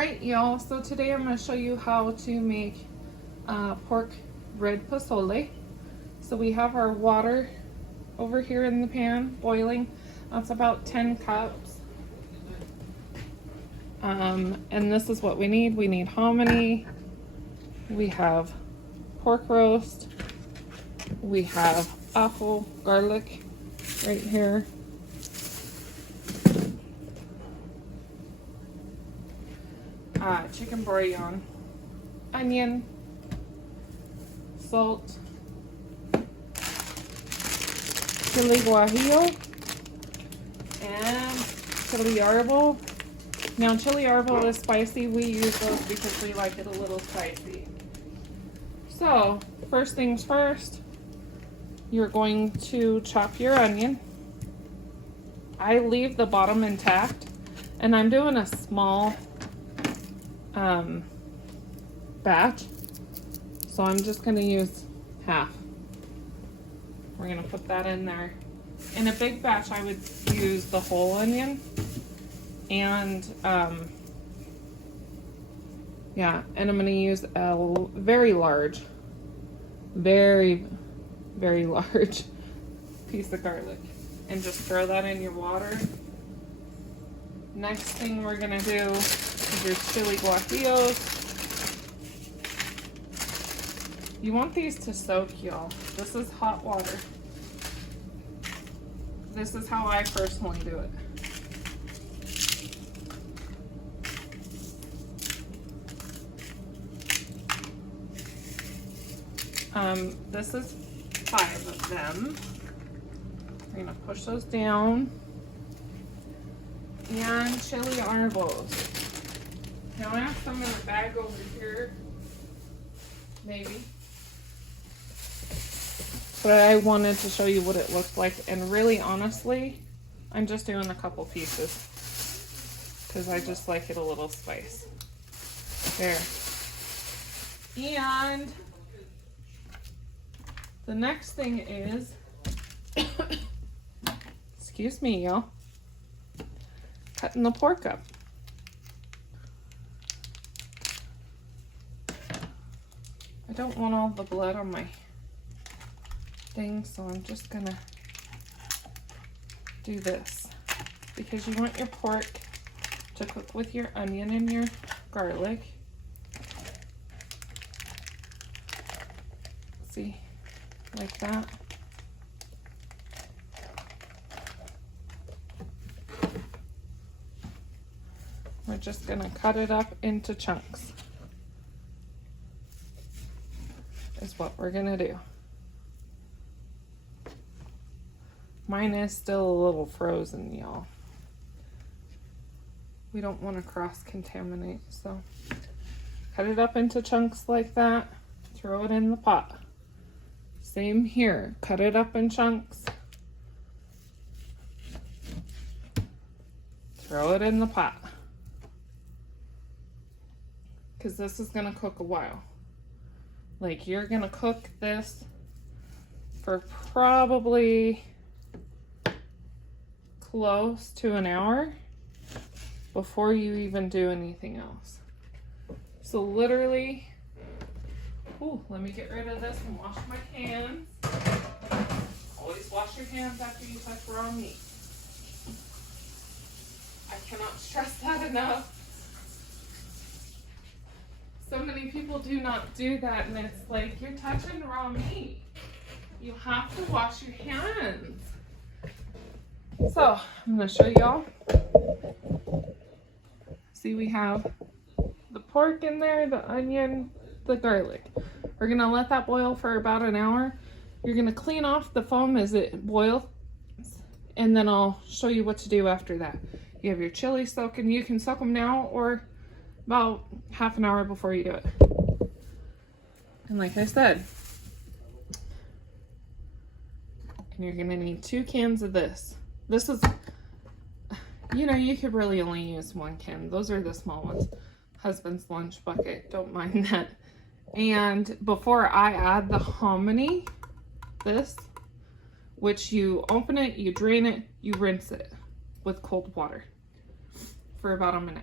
Alright y'all, so today I'm going to show you how to make pork red pozole. So we have our water over here in the pan boiling. That's about 10 cups. And this is what we need. We need hominy. We have pork roast. We have apple, garlic right here. Chicken bouillon, onion, salt, chili guajillo, and chili arbol. Now chili arbol is spicy. We use those because we like it a little spicy. So first things first, you're going to chop your onion. I leave the bottom intact, and I'm doing a small batch, so I'm just going to use half. We're going to put that in there. In a big batch, I would use the whole onion, and yeah, and I'm going to use a very large, very large piece of garlic, and just throw that in your water. Next thing we're going to do is your chili guajillos. You want these to soak, y'all. This is hot water. This is how I personally do it. This is 5 of them. We're gonna push those down. And chili arbos. Now I have some in the bag over here, maybe. But I wanted to show you what it looked like, and really honestly, I'm just doing a couple pieces because I just like it a little spice. There. And the next thing is, excuse me, y'all, cutting the pork up. I don't want all the blood on my thing, so I'm just gonna do this because you want your pork to cook with your onion and your garlic. See, like that. We're just gonna cut it up into chunks, is what we're gonna do. Mine is still a little frozen, y'all. We don't want to cross-contaminate, so cut it up into chunks like that. Throw it in the pot. Same here. Cut it up in chunks. Throw it in the pot. Because this is going to cook a while. Like, you're going to cook this for probably close to an hour before you even do anything else. So literally, ooh, let me get rid of this and wash my hands. Always wash your hands after you touch raw meat. I cannot stress that enough. So many people do not do that, and it's like, you're touching raw meat. You have to wash your hands. So, I'm going to show y'all. See, we have the pork in there, the onion, the garlic. We're going to let that boil for about an hour. You're going to clean off the foam as it boils, and then I'll show you what to do after that. You have your chili soaking. You can soak them now or about half an hour before you do it. And like I said, and you're going to need 2 cans of this. This is, you know, you could really only use 1 can. Those are the small ones. Husband's lunch bucket, don't mind that. And before I add the hominy, this, which you open it, you drain it, you rinse it with cold water for about a minute.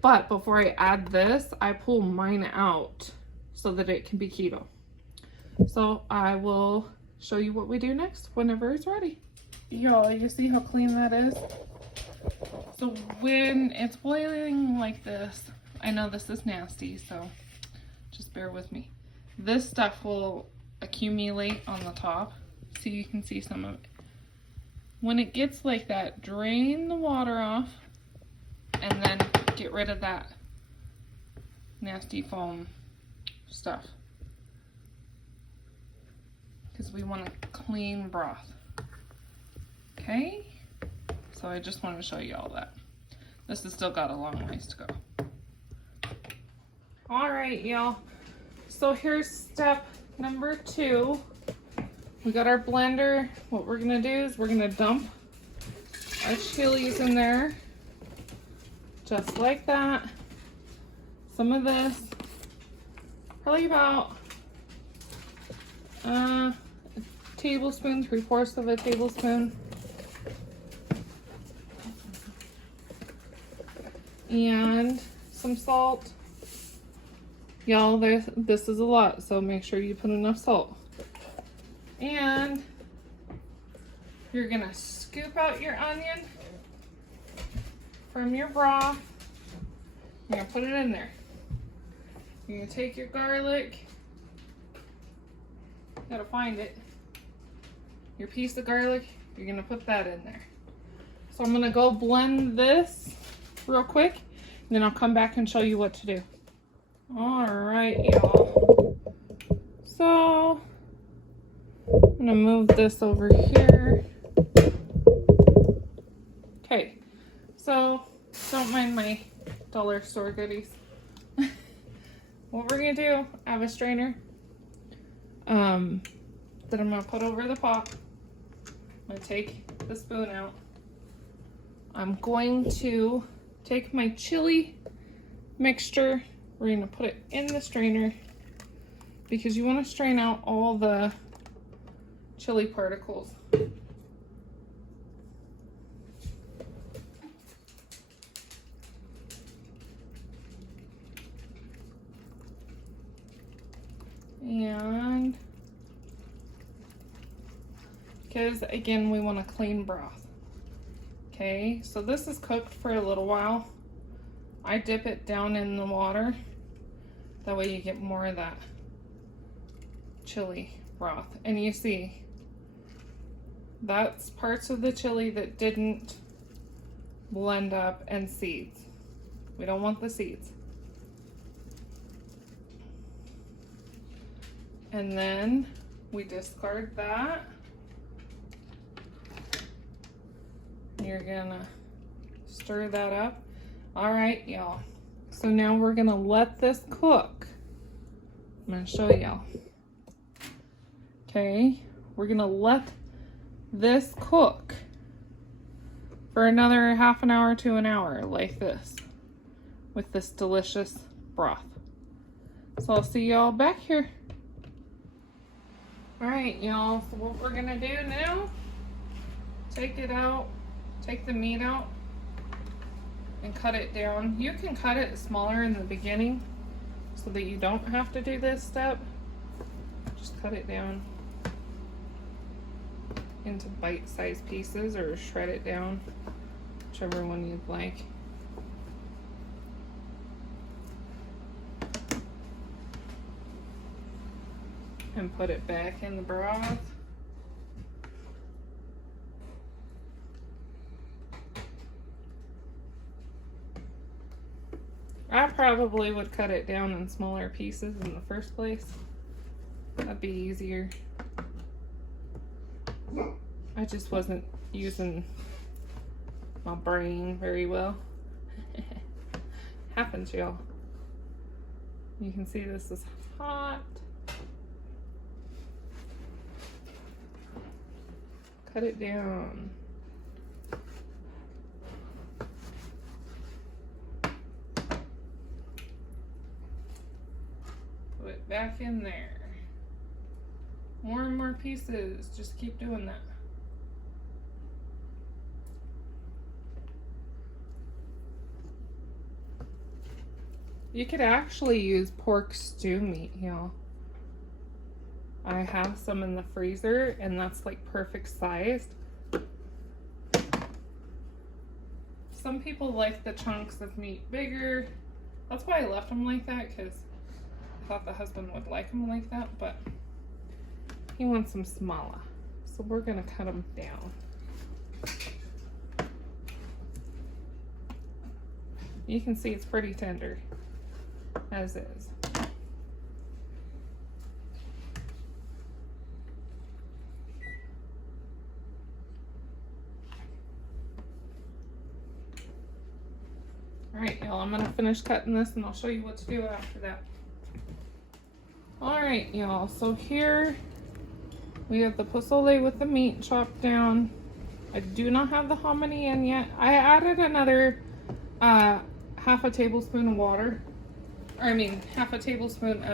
But before I add this, I pull mine out so that it can be keto. So I will show you what we do next whenever it's ready. Y'all, you see how clean that is? So when it's boiling like this, I know this is nasty, so just bear with me. This stuff will accumulate on the top, so you can see some of it. When it gets like that, drain the water off and then get rid of that nasty foam stuff, because we want a clean broth. Okay, so I just want to show you all that. This has still got a long ways to go. All right, y'all. So here's step number 2. We got our blender. What we're gonna do is we're gonna dump our chilies in there, just like that. Some of this, probably about a tablespoon, 3/4 of a tablespoon. And some salt. Y'all, this is a lot, so make sure you put enough salt. And you're gonna scoop out your onion from your broth. You're gonna put it in there. You're gonna take your garlic. Gotta find it. Your piece of garlic, you're gonna put that in there. So I'm gonna go blend this real quick, and then I'll come back and show you what to do. All right, y'all. So I'm gonna move this over here. Okay, so don't mind my dollar store goodies. What we're gonna do, I have a strainer that I'm gonna put over the pot. I'm gonna take the spoon out. I'm going to take my chili mixture. We're gonna put it in the strainer because you want to strain out all the chili particles. And because again, we want a clean broth. Okay, so this is cooked for a little while. I dip it down in the water. That way you get more of that chili broth. And you see, that's parts of the chili that didn't blend up and seeds. We don't want the seeds. And then we discard that. You're gonna stir that up. All right, y'all. So now we're gonna let this cook. I'm gonna show y'all. Okay, we're gonna let this cook for another half an hour to an hour like this with this delicious broth. So I'll see y'all back here. All right, y'all, so what we're gonna do now, take it out, take the meat out and cut it down. You can cut it smaller in the beginning so that you don't have to do this step. Just cut it down into bite-sized pieces or shred it down, whichever one you'd like. And put it back in the broth. I probably would cut it down in smaller pieces in the first place. That'd be easier. I just wasn't using my brain very well. Happens, y'all. You can see this is hot. Cut it down. Put it back in there. More and more pieces. Just keep doing that. You could actually use pork stew meat, y'all. I have some in the freezer, and that's like perfect sized. Some people like the chunks of meat bigger. That's why I left them like that, because I thought the husband would like them like that, but he wants them smaller. So we're gonna cut them down. You can see it's pretty tender, as is. Alright, y'all, I'm gonna finish cutting this and I'll show you what to do after that. Alright, y'all, so here we have the pozole with the meat chopped down. I do not have the hominy in yet. I added another half a tablespoon of water. Or I mean, half a tablespoon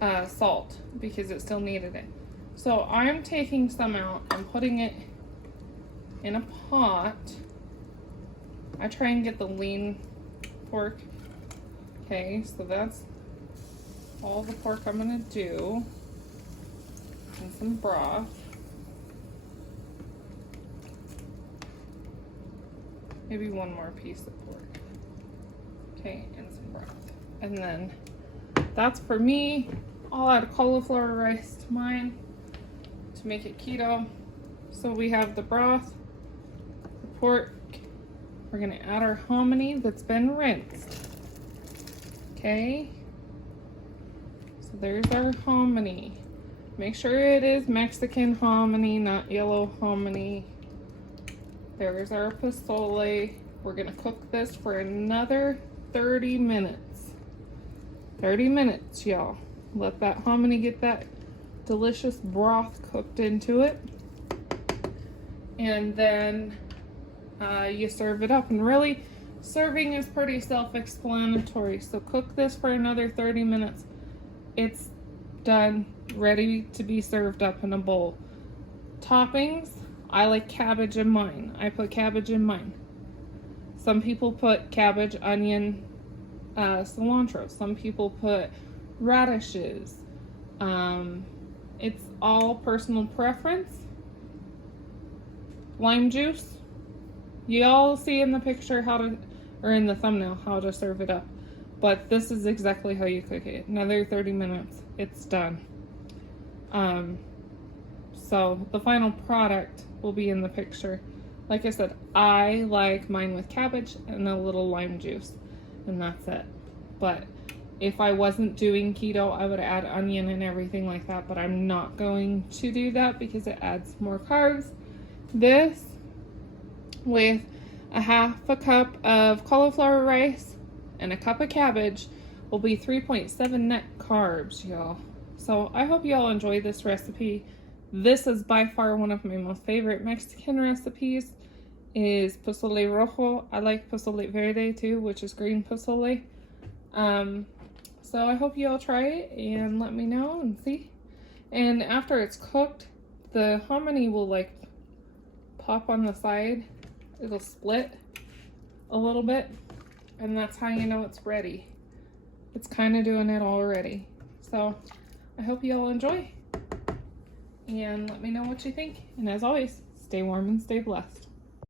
of salt because it still needed it. So I'm taking some out and putting it in a pot. I try and get the lean pork. Okay, so that's all the pork I'm gonna do. And some broth. Maybe one more piece of pork. Okay, and some broth. And then that's for me. I'll add cauliflower rice to mine to make it keto. So we have the broth, the pork. We're gonna add our hominy that's been rinsed. Okay. So there's our hominy. Make sure it is Mexican hominy, not yellow hominy. There's our pozole. We're gonna cook this for another 30 minutes. 30 minutes, y'all. Let that hominy get that delicious broth cooked into it. And then you serve it up. And really, serving is pretty self-explanatory. So cook this for another 30 minutes. It's done, ready to be served up in a bowl. Toppings, I like cabbage in mine. I put cabbage in mine. Some people put cabbage, onion, cilantro. Some people put radishes. It's all personal preference. Lime juice. You all see in the picture how to, or in the thumbnail, how to serve it up. But this is exactly how you cook it. Another 30 minutes, it's done. So the final product will be in the picture. Like I said, I like mine with cabbage and a little lime juice, and that's it. But if I wasn't doing keto, I would add onion and everything like that, but I'm not going to do that because it adds more carbs. This, with a half a cup of cauliflower rice and a cup of cabbage, will be 3.7 net carbs, y'all. So I hope y'all enjoy this recipe. This is by far one of my most favorite Mexican recipes, is pozole rojo. I like pozole verde too, which is green pozole. So I hope you all try it and let me know and see. And after it's cooked, the hominy will like pop on the side. It'll split a little bit, and that's how you know it's ready. It's kind of doing it already. So I hope you all enjoy, and let me know what you think. And as always, stay warm and stay blessed.